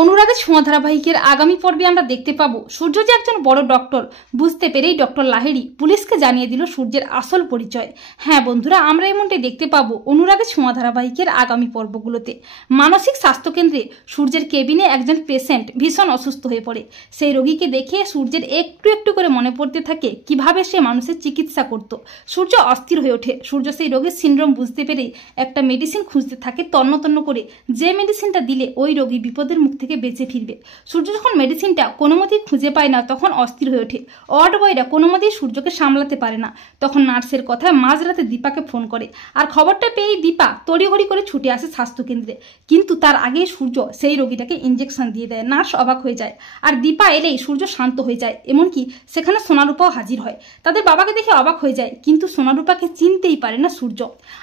অনুরাগের ছোঁয়া ধারাবাহিকের আগামী পর্বে আমরা দেখতে পাবো সূর্য যে একজন বড় ডক্টর বুঝতে পেরেই ডক্টর লাহিড়ী পুলিশকে জানিয়ে দিল সূর্যের আসল পরিচয়। হ্যাঁ বন্ধুরা, আমরা এমনটাই দেখতে পাবো অনুরাগের ছোঁয়া ধারাবাহিকের আগামী পর্বগুলোতে। মানসিক স্বাস্থ্যকেন্দ্রে সূর্যের কেবিনে একজন পেশেন্ট ভীষণ অসুস্থ হয়ে পড়ে। সেই রোগীকে দেখে সূর্যের একটু একটু করে মনে পড়তে থাকে কিভাবে সে মানুষের চিকিৎসা করত। সূর্য অস্থির হয়ে ওঠে। সূর্য সেই রোগীর সিনড্রোম বুঝতে পেরেই একটা মেডিসিন খুঁজতে থাকে তন্ন তন্ন করে, যে মেডিসিনটা দিলে ওই রোগী বিপদের মুখ থেকে বেঁচে ফিরবে। সূর্য যখন মেডিসিনটা কোনো মতেই খুঁজে পায় না তখন অস্থির হয়ে ওঠে। ওয়ার্ড বয়রা কোনো মতেই সূর্যকে সামলাতে পারে না। তখন নার্সের কথায় মাঝরাতে দীপাকে ফোন করে, আর খবরটা পেয়েই দীপা তড়িঘড়ি করে ছুটে আসে স্বাস্থ্যকেন্দ্রে। কিন্তু তার আগেই সূর্য সেই রোগীটাকে ইঞ্জেকশন দিয়ে দেয়। নার্স অবাক হয়ে যায়, আর দীপা এলেই সূর্য শান্ত হয়ে যায়। এমনকি সেখানে সোনারূপাও হাজির হয়। তাদের বাবাকে দেখে অবাক হয়ে যায়, কিন্তু সোনারূপাকে চিনতেই পারে না সূর্য।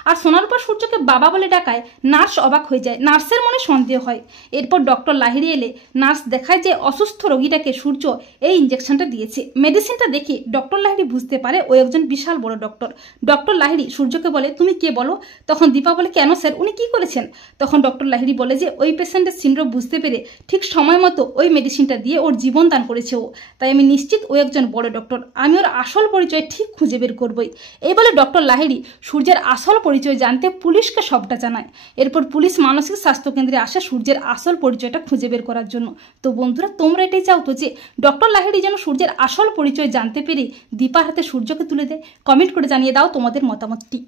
আর সোনারূপা সূর্যকে বাবা বলে ডাকায় নার্স অবাক হয়ে যায়। নার্সের মনে সন্দেহ হয়। এরপর ডক্টর লাহিড়ী এলে নার্স দেখায় যে অসুস্থ রোগীটাকে সূর্য এই ইঞ্জেকশনটা দিয়েছে। মেডিসিনটা দেখে ডক্টর লাহিড়ী বুঝতে পারে ও একজন বিশাল বড় ডক্টর। ডক্টর লাহিড়ী সূর্যকে বলে, তুমি কে বলো? তখন দীপা বলে, কেন স্যার, উনি কি করেছেন? তখন ডক্টর লাহিড়ী বলে যে ওই পেশেন্টের সিনড্রোম বুঝতে পেরে ঠিক সময় মতো ওই মেডিসিনটা দিয়ে ওর জীবন দান করেছে ও। তাই আমি নিশ্চিত ও একজন বড় ডক্টর। আমি ওর আসল পরিচয় ঠিক খুঁজে বের করবই। এই বলে ডক্টর লাহিড়ী সূর্যের আসল পরিচয় জানতে পুলিশকে সবটা জানায়। এরপর পুলিশ মানসিক স্বাস্থ্য কেন্দ্রে আসে সূর্যের আসল পরিচয়টা খুঁজে বের করার জন্য। তো বন্ধুরা, তোমরা এটাই চাও তো যে ডক্টর লাহিড়ী যেন সূর্যের আসল পরিচয় জানতে পেরে দীপার হাতে সূর্যকে তুলে দেয়? কমেন্ট করে জানিয়ে দাও তোমাদের মতামতটি।